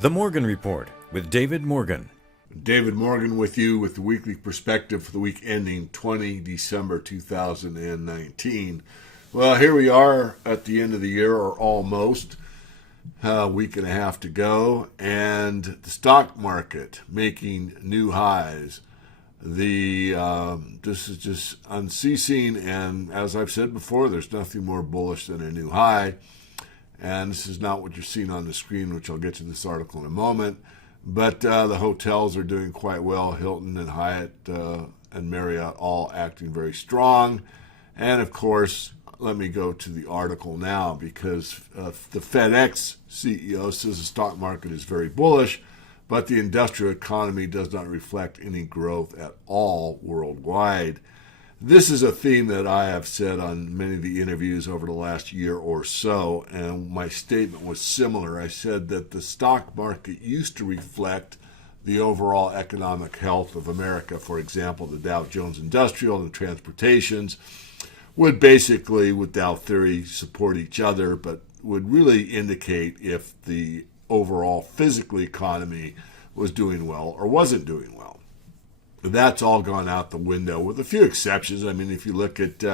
The Morgan Report with David Morgan. David Morgan with you with the weekly perspective for the week ending 20 December 2019. Well, here we are at the end of the year, or almost. A week and a half to go, and the stock market making new highs. This is just unceasing, and as I've said before, there's nothing more bullish than a new high. And this is not what you're seeing on the screen, which I'll get to this article in a moment. But the hotels are doing quite well. Hilton and Hyatt and Marriott all acting very strong. And of course, let me go to the article now, because the FedEx CEO says the stock market is very bullish, but the industrial economy does not reflect any growth at all worldwide. This is a theme that I have said on many of the interviews over the last year or so, and my statement was similar. I said that the stock market used to reflect the overall economic health of America. For example, the Dow Jones Industrial and the transportations would basically, with Dow theory, support each other, but would really indicate if the overall physical economy was doing well or wasn't doing well. That's all gone out the window, with a few exceptions. I mean, if you look at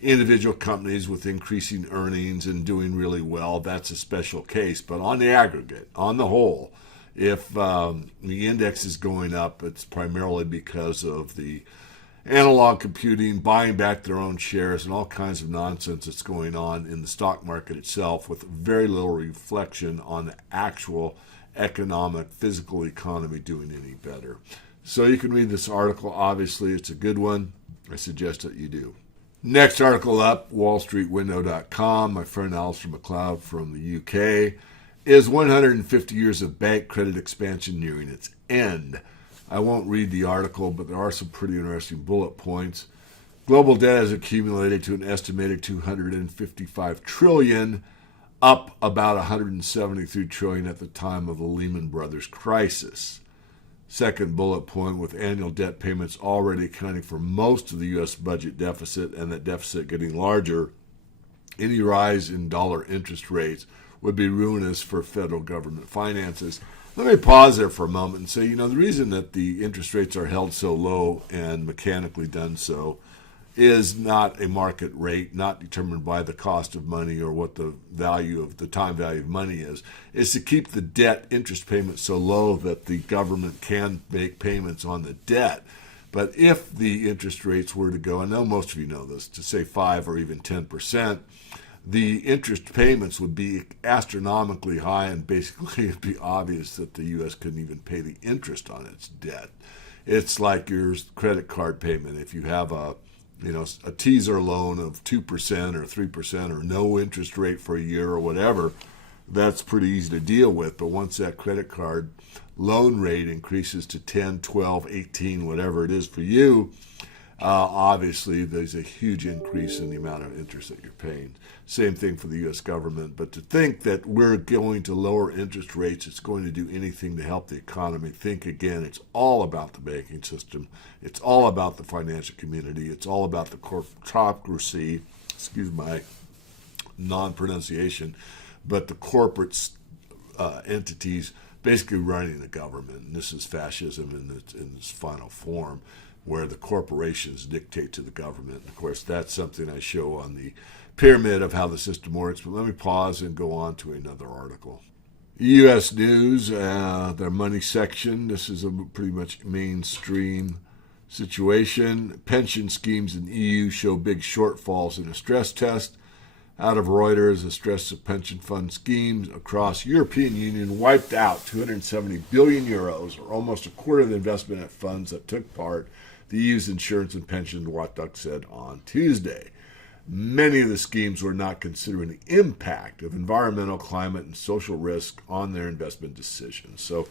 individual companies with increasing earnings and doing really well, that's a special case. But on the aggregate, on the whole, if the index is going up, it's primarily because of the analog computing, buying back their own shares, and all kinds of nonsense that's going on in the stock market itself, with very little reflection on the actual economic, physical economy doing any better. So you can read this article. Obviously, it's a good one. I suggest that you do. Next article up, wallstreetwindow.com. My friend Alistair McLeod from the UK. Is 150 years of bank credit expansion nearing its end? I won't read the article, but there are some pretty interesting bullet points. Global debt has accumulated to an estimated $255 trillion, up about $173 trillion at the time of the Lehman Brothers crisis. Second bullet point, with annual debt payments already accounting for most of the U.S. budget deficit and that deficit getting larger, any rise in dollar interest rates would be ruinous for federal government finances. Let me pause there for a moment and say, the reason that the interest rates are held so low and mechanically done so is not a market rate, not determined by the cost of money or what the value of the time value of money is to keep the debt interest payments so low that the government can make payments on the debt. But if the interest rates were to go, I know most of you know this, to say 5 or even 10%, the interest payments would be astronomically high, and basically it'd be obvious that the U.S. couldn't even pay the interest on its debt. It's like your credit card payment. If you have a teaser loan of 2% or 3% or no interest rate for a year or whatever, that's pretty easy to deal with. But once that credit card loan rate increases to 10, 12, 18, whatever it is for you, obviously there's a huge increase in the amount of interest that you're paying. Same thing for the U.S. government. But to think that we're going to lower interest rates, it's going to do anything to help the economy, think again. It's all about the banking system. It's all about the financial community. It's all about the corporatocracy, excuse my non-pronunciation, but the corporate entities basically running the government. And this is fascism in its final form, where the corporations dictate to the government. And of course, that's something I show on the pyramid of how the system works. But let me pause and go on to another article. U.S. News, their money section. This is a pretty much mainstream situation. Pension schemes in EU show big shortfalls in a stress test. Out of Reuters, the stress of pension fund schemes across European Union wiped out 270 billion euros, or almost a quarter of the investment at funds that took part, the EU's insurance and pension watchdog said on Tuesday. Many of the schemes were not considering the impact of environmental, climate, and social risk on their investment decisions. So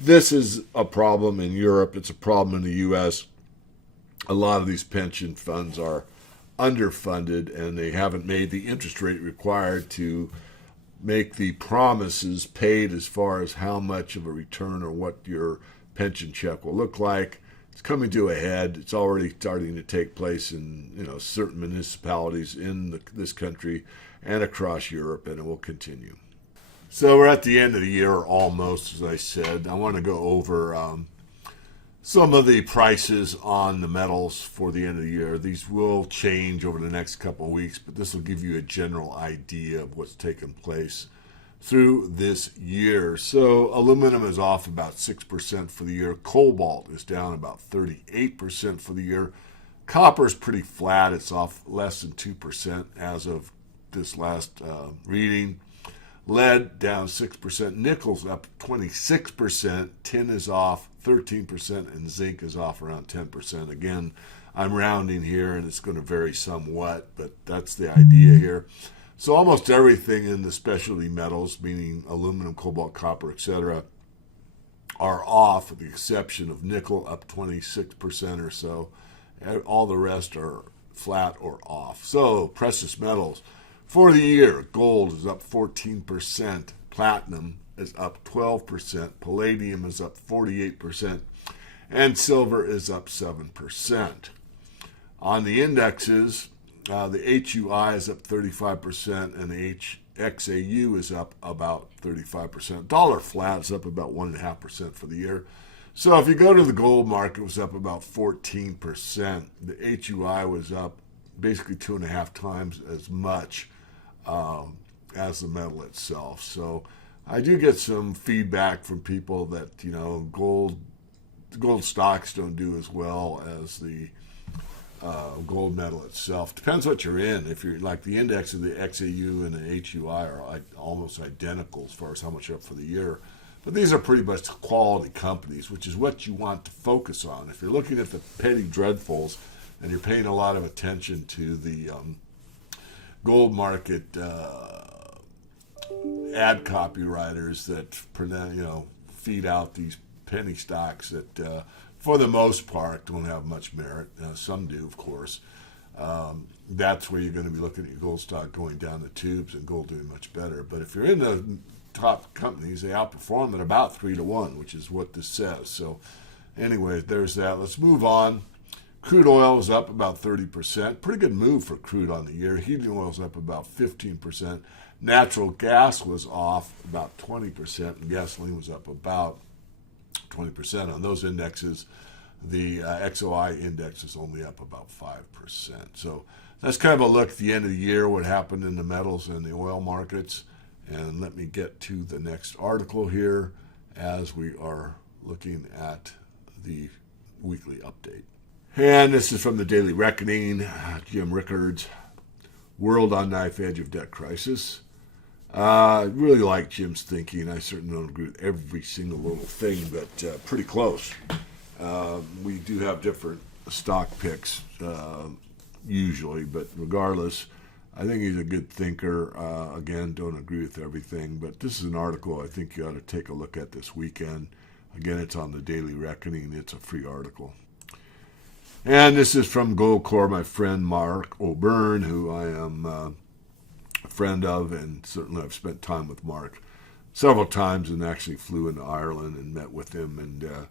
this is a problem in Europe. It's a problem in the U.S. A lot of these pension funds are underfunded, and they haven't made the interest rate required to make the promises paid as far as how much of a return or what your pension check will look like. It's coming to a head. It's already starting to take place in certain municipalities in this country and across Europe, and it will continue. So we're at the end of the year, almost, as I said. I want to go over some of the prices on the metals for the end of the year. These will change over the next couple of weeks, but this will give you a general idea of what's taken place through this year. So aluminum is off about 6% for the year. Cobalt is down about 38% for the year. Copper is pretty flat. It's off less than 2% as of this last reading. Lead down 6%. Nickel's up 26%. Tin is off 13%. And zinc is off around 10%. Again, I'm rounding here, and it's going to vary somewhat, but that's the idea here. So almost everything in the specialty metals, meaning aluminum, cobalt, copper, etc., are off, with the exception of nickel, up 26% or so. All the rest are flat or off. So precious metals. For the year, gold is up 14%, platinum is up 12%, palladium is up 48%, and silver is up 7%. On the indexes, the HUI is up 35%, and the XAU is up about 35%. Dollar flat is up about 1.5% for the year. So if you go to the gold market, it was up about 14%. The HUI was up basically 2.5 times as much as the metal itself. So I do get some feedback from people that, gold stocks don't do as well as the gold metal itself. Depends what you're in. If you're like the index of the XAU and the HUI are almost identical as far as how much you're up for the year. But these are pretty much quality companies, which is what you want to focus on. If you're looking at the penny dreadfuls and you're paying a lot of attention to the gold market ad copywriters that feed out these penny stocks that for the most part don't have much merit. Some do, of course. That's where you're going to be looking at your gold stock going down the tubes and gold doing much better. But if you're in the top companies, they outperform at about 3-1, which is what this says. So anyway, there's that. Let's move on. Crude oil is up about 30%. Pretty good move for crude on the year. Heating oil is up about 15%. Natural gas was off about 20%, and gasoline was up about 20%. On those indexes, the XOI index is only up about 5%. So that's kind of a look at the end of the year, what happened in the metals and the oil markets. And let me get to the next article here as we are looking at the weekly update. And this is from the Daily Reckoning, Jim Rickards, World on Knife Edge of Debt Crisis. I really like Jim's thinking. I certainly don't agree with every single little thing, but pretty close. We do have different stock picks usually, but regardless, I think he's a good thinker. Again, don't agree with everything, but this is an article I think you ought to take a look at this weekend. Again, it's on the Daily Reckoning. It's a free article. And this is from Goldcore, my friend Mark O'Byrne, who I am a friend of, and certainly I've spent time with Mark several times and actually flew into Ireland and met with him and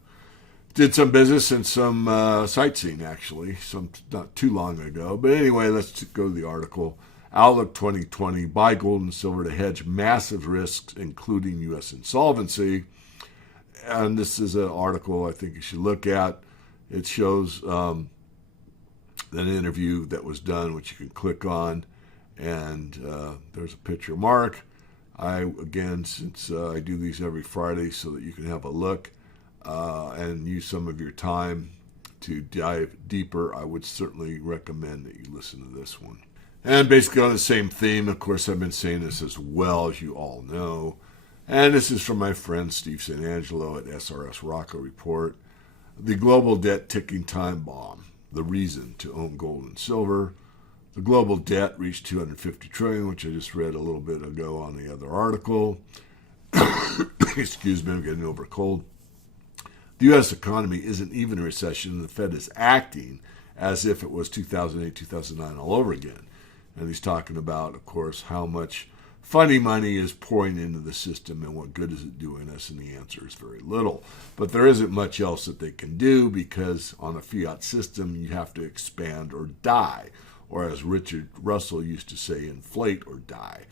did some business and some sightseeing, actually, not too long ago. But anyway, let's go to the article. Outlook 2020, buy gold and silver to hedge massive risks, including U.S. insolvency. And this is an article I think you should look at. It shows an interview that was done, which you can click on, and there's a picture of Mark. Since I do these every Friday so that you can have a look and use some of your time to dive deeper, I would certainly recommend that you listen to this one. And basically on the same theme, of course, I've been saying this as well, as you all know. And this is from my friend Steve St. Angelo at SRS Rocco Report. The global debt ticking time bomb, the reason to own gold and silver. The global debt reached $250 trillion, which I just read a little bit ago on the other article. Excuse me, I'm getting over a cold. The U.S. economy isn't even a recession, and the Fed is acting as if it was 2008, 2009 all over again. And he's talking about, of course, how much funny money is pouring into the system and what good is it doing us, and the answer is very little. But there isn't much else that they can do because on a fiat system, you have to expand or die, or as Richard Russell used to say, inflate or die.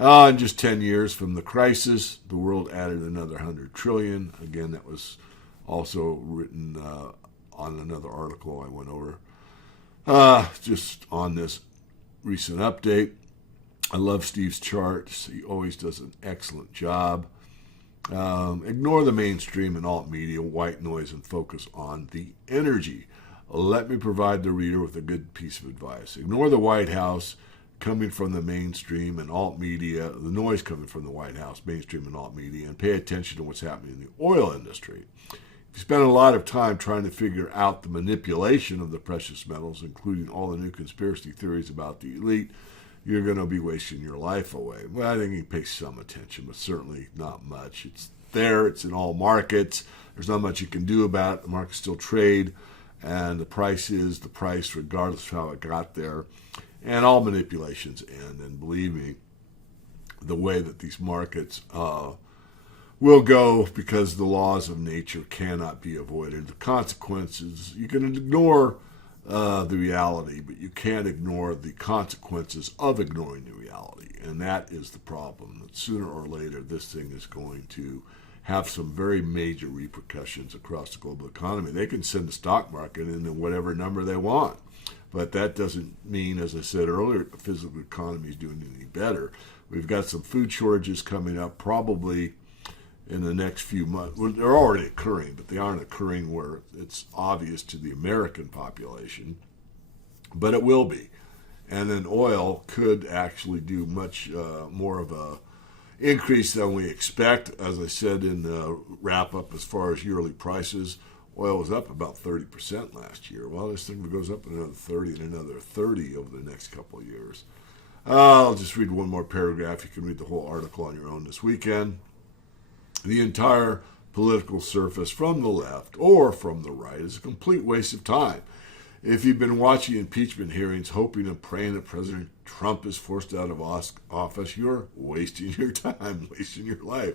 In just 10 years from the crisis, the world added another 100 trillion. Again, that was also written on another article I went over just on this recent update. I love Steve's charts. He always does an excellent job. Ignore the mainstream and alt media, white noise, and focus on the energy. Let me provide the reader with a good piece of advice. Ignore the White House coming from the mainstream and alt media, the noise coming from the White House, mainstream and alt media, and pay attention to what's happening in the oil industry. If you spend a lot of time trying to figure out the manipulation of the precious metals, including all the new conspiracy theories about the elite, you're going to be wasting your life away. Well, I think you can pay some attention, but certainly not much. It's there. It's in all markets. There's not much you can do about it. The markets still trade, and the price is the price regardless of how it got there. And all manipulations end. And believe me, the way that these markets will go, because the laws of nature cannot be avoided. The consequences, you can ignore the reality, but you can't ignore the consequences of ignoring the reality. And that is the problem, that sooner or later this thing is going to have some very major repercussions across the global economy. They can send the stock market into whatever number they want. But that doesn't mean, as I said earlier, the physical economy is doing any better. We've got some food shortages coming up probably in the next few months. Well, they're already occurring, but they aren't occurring where it's obvious to the American population. But it will be. And then oil could actually do much more of a increase than we expect. As I said in the wrap-up as far as yearly prices, oil was up about 30% last year. Well, this thing goes up another 30 and another 30 over the next couple of years. I'll just read one more paragraph. You can read the whole article on your own this weekend. The entire political surface from the left or from the right is a complete waste of time. If you've been watching impeachment hearings hoping and praying that President Trump is forced out of office, you're wasting your time, wasting your life.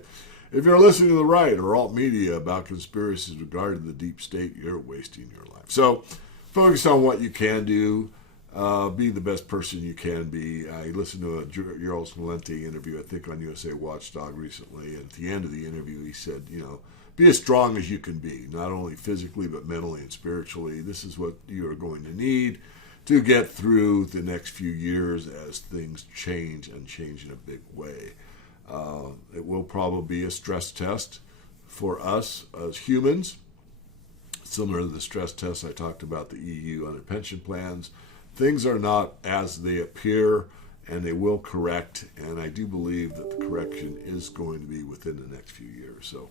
If you're listening to the right or alt media about conspiracies regarding the deep state, you're wasting your life. So focus on what you can do. Be the best person you can be. I listened to a Gerald Valenti interview, I think, on USA Watchdog recently. And at the end of the interview, he said, be as strong as you can be, not only physically, but mentally and spiritually. This is what you are going to need to get through the next few years as things change and change in a big way. It will probably be a stress test for us as humans, similar to the stress tests I talked about the EU on their pension plans. Things are not as they appear, and they will correct, and I do believe that the correction is going to be within the next few years. So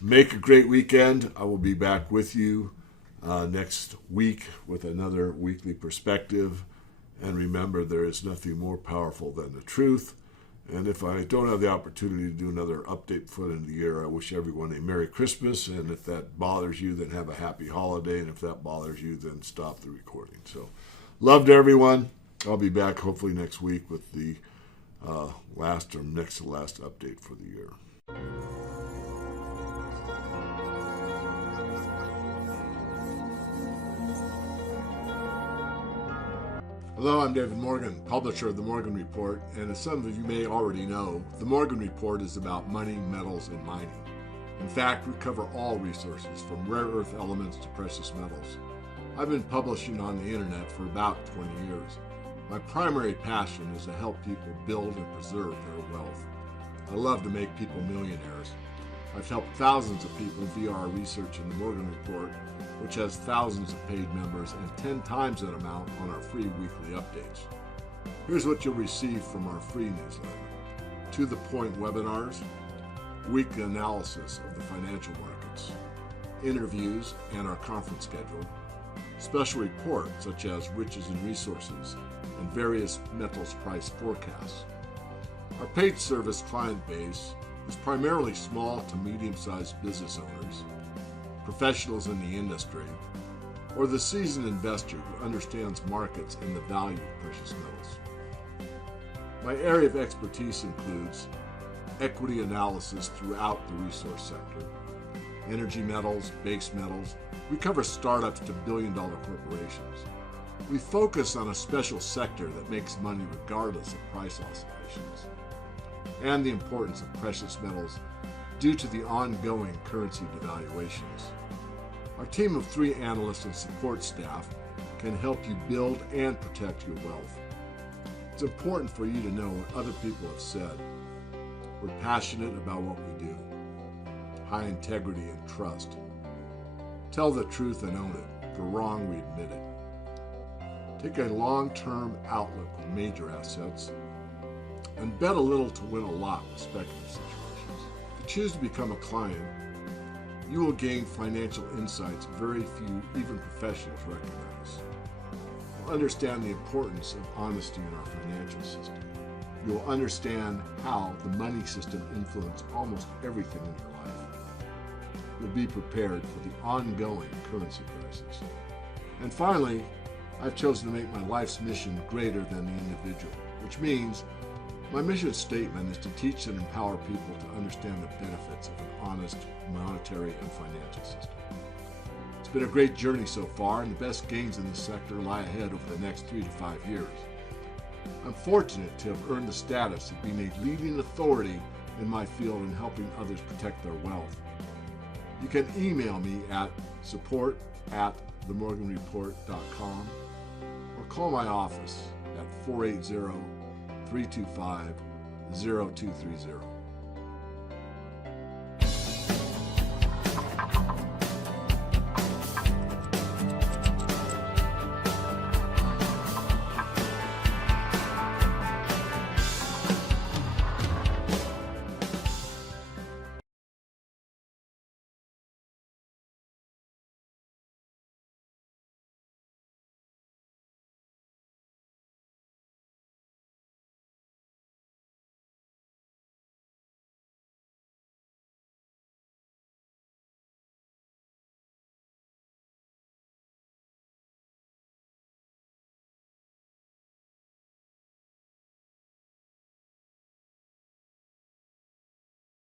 make a great weekend. I will be back with you next week with another weekly perspective. And remember, there is nothing more powerful than the truth. And if I don't have the opportunity to do another update before the end of the year, I wish everyone a Merry Christmas. And if that bothers you, then have a happy holiday. And if that bothers you, then stop the recording. So love to everyone. I'll be back hopefully next week with the last or next to last update for the year. Hello, I'm David Morgan, publisher of The Morgan Report, and as some of you may already know, The Morgan Report is about money, metals, and mining. In fact, we cover all resources, from rare earth elements to precious metals. I've been publishing on the internet for about 20 years. My primary passion is to help people build and preserve their wealth. I love to make people millionaires. I've helped thousands of people via our research in The Morgan Report, which has thousands of paid members and 10 times that amount on our free weekly updates. Here's what you'll receive from our free newsletter: to-the-point webinars, weekly analysis of the financial markets, interviews and our conference schedule, special reports such as riches and resources, and various metals price forecasts. Our paid service client base is primarily small to medium-sized business owners, professionals in the industry, or the seasoned investor who understands markets and the value of precious metals. My area of expertise includes equity analysis throughout the resource sector, energy metals, base metals. We cover startups to billion-dollar corporations. We focus on a special sector that makes money regardless of price oscillations. and the importance of precious metals due to the ongoing currency devaluations. Our team of 3 analysts and support staff can help you build and protect your wealth. It's important for you to know what other people have said. We're passionate about what we do. High integrity and trust. Tell the truth and own it. If we're wrong, we admit it. Take a long-term outlook with major assets and bet a little to win a lot with speculative situations. If you choose to become a client, you will gain financial insights very few, even professionals, recognize. You'll understand the importance of honesty in our financial system. You'll understand how the money system influences almost everything in your life. You'll be prepared for the ongoing currency crisis. And finally, I've chosen to make my life's mission greater than the individual, which means my mission statement is to teach and empower people to understand the benefits of an honest monetary and financial system. It's been a great journey so far, and the best gains in this sector lie ahead over the next 3 to 5 years. I'm fortunate to have earned the status of being a leading authority in my field in helping others protect their wealth. You can email me at support@themorganreport.com or call my office at 480-325-0230.